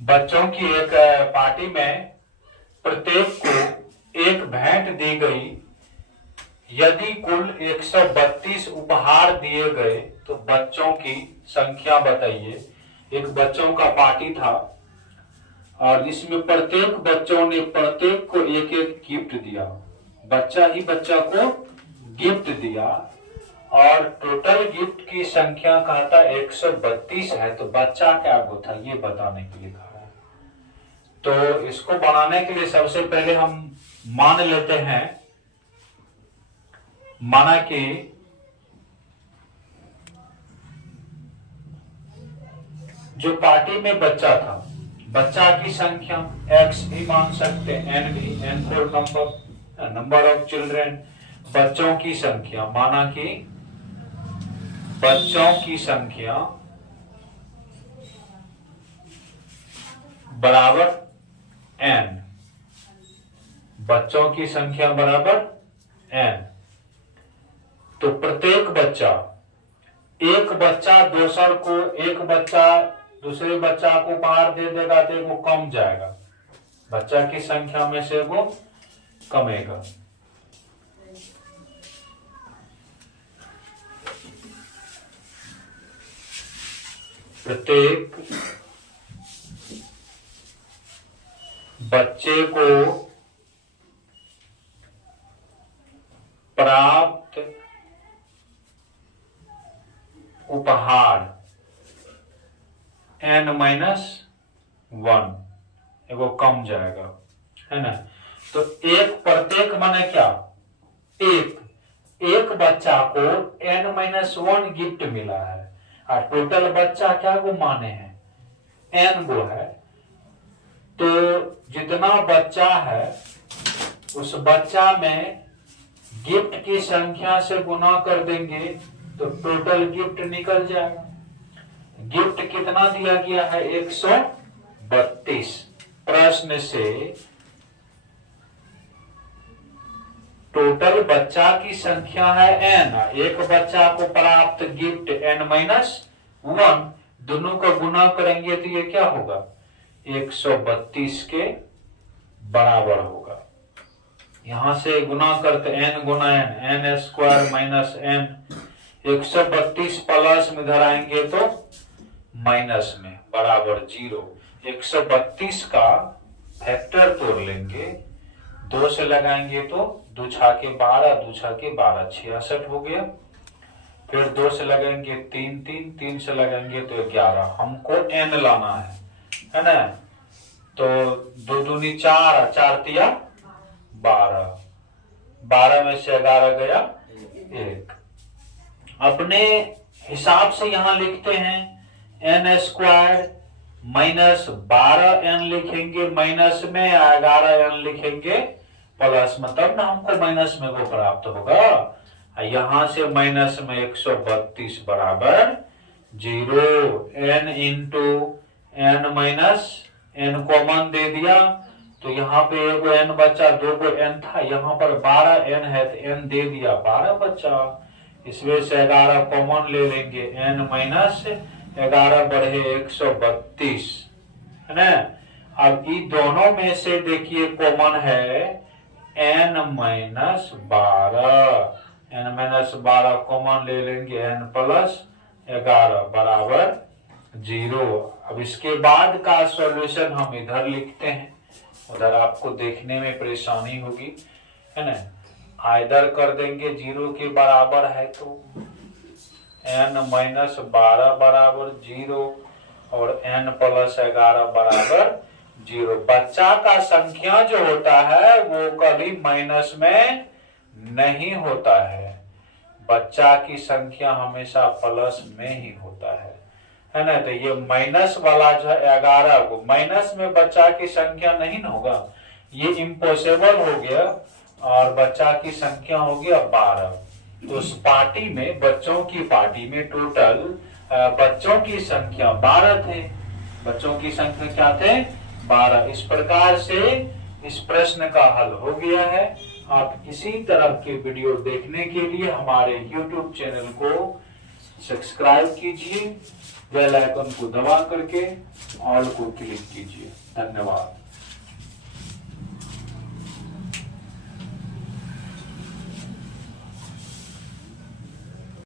बच्चों की एक पार्टी में प्रत्येक को एक भेंट दी गई। यदि कुल 132 उपहार दिए गए तो बच्चों की संख्या बताइए। एक बच्चों का पार्टी था और इसमें प्रत्येक बच्चों ने प्रत्येक को एक एक गिफ्ट दिया। बच्चा ही बच्चा को गिफ्ट दिया और टोटल गिफ्ट की संख्या कहता 132 है। तो बच्चा क्या वो था ये बताने के लिए कहा है। तो इसको बनाने के लिए सबसे पहले हम मान लेते हैं, माना कि जो पार्टी में बच्चा था, बच्चा की संख्या x भी मान सकते हैं, n भी, n four number of children. बच्चों की संख्या, माना कि बच्चों की संख्या बराबर n, बच्चों की संख्या बराबर n। तो प्रत्येक बच्चा, एक बच्चा दूसरे बच्चा को उपहार दे देगा तो वो कम जाएगा, बच्चा की संख्या में से वो कमेगा। प्रत्येक बच्चे को प्राप्त उपहार n-1 एगो कम जाएगा, है ना। तो एक प्रत्येक माने क्या, एक बच्चा को n-1 गिफ्ट मिला है और टोटल बच्चा क्या वो माने हैं n गो है। तो जितना बच्चा है उस बच्चा में गिफ्ट की संख्या से गुना कर देंगे तो टोटल गिफ्ट निकल जाएगा। गिफ्ट कितना दिया गया है 132। प्रश्न से टोटल बच्चा की संख्या है n, एक बच्चा को प्राप्त गिफ्ट n-1, दोनों का गुना करेंगे तो ये क्या होगा 132 के बराबर होगा। यहां से गुना करते n गुना n square minus n, 132 plus में इधर आएंगे तो माइनस में बराबर 0। 132 का फैक्टर तोड़ लेंगे, 2 से लगाएंगे तो 2 छाके 12, 2 छाके 12, 66 हो गया। फिर 2 से लगाएंगे 3 से लगाएंगे तो 11। हमको n लाना है ना। तो 2 दूनी 4, 4 तिया 12, 12 में से 11 गया 1। अपने हिसाब से यहां लिखते हैं n स्क्वायर माइनस 12n लिखेंगे, माइनस में 11n लिखेंगे प्लस, मतलब ना हमको माइनस में वो प्राप्त होगा। यहां से माइनस में 132 बराबर 0, n into n minus n common दे दिया तो यहाँ पे एगो n बचा, 2 गो n था, यहाँ पर 12n है तो n दे दिया 12 बचा। इसमें से 11 कॉमन ले लेंगे, n माइनस 11 बढ़े 132, है ना। अब ये दोनों में से देखिए कॉमन है n माइनस 12 कॉमन ले लेंगे, n प्लस 11 बराबर 0। अब इसके बाद का सॉल्यूशन हम इधर लिखते हैं, उधर आपको देखने में परेशानी होगी, है ना। आइदर कर देंगे 0 के बराबर है तो n माइनस 12 बराबर 0 और n प्लस 11 बराबर 0। बच्चा का संख्या जो होता है वो कभी माइनस में नहीं होता है, बच्चा की संख्या हमेशा प्लस में ही होता है ना। तो ये माइनस वाला जो 11 को माइनस में बच्चा की संख्या नहीं होगा, ये इम्पॉसिबल हो गया और बच्चा की संख्या हो गया 12। तो उस पार्टी में, बच्चों की पार्टी में टोटल बच्चों की संख्या 12 थे। बच्चों की संख्या क्या थे 12। इस प्रकार से इस प्रश्न का हल हो गया है। आप इसी तरह के वीडियो देखने के लिए हमारे YouTube चैनल को सब्सक्राइब कीजिए बेल आइकन को दबा करके ऑल को क्लिक कीजिए। धन्यवाद।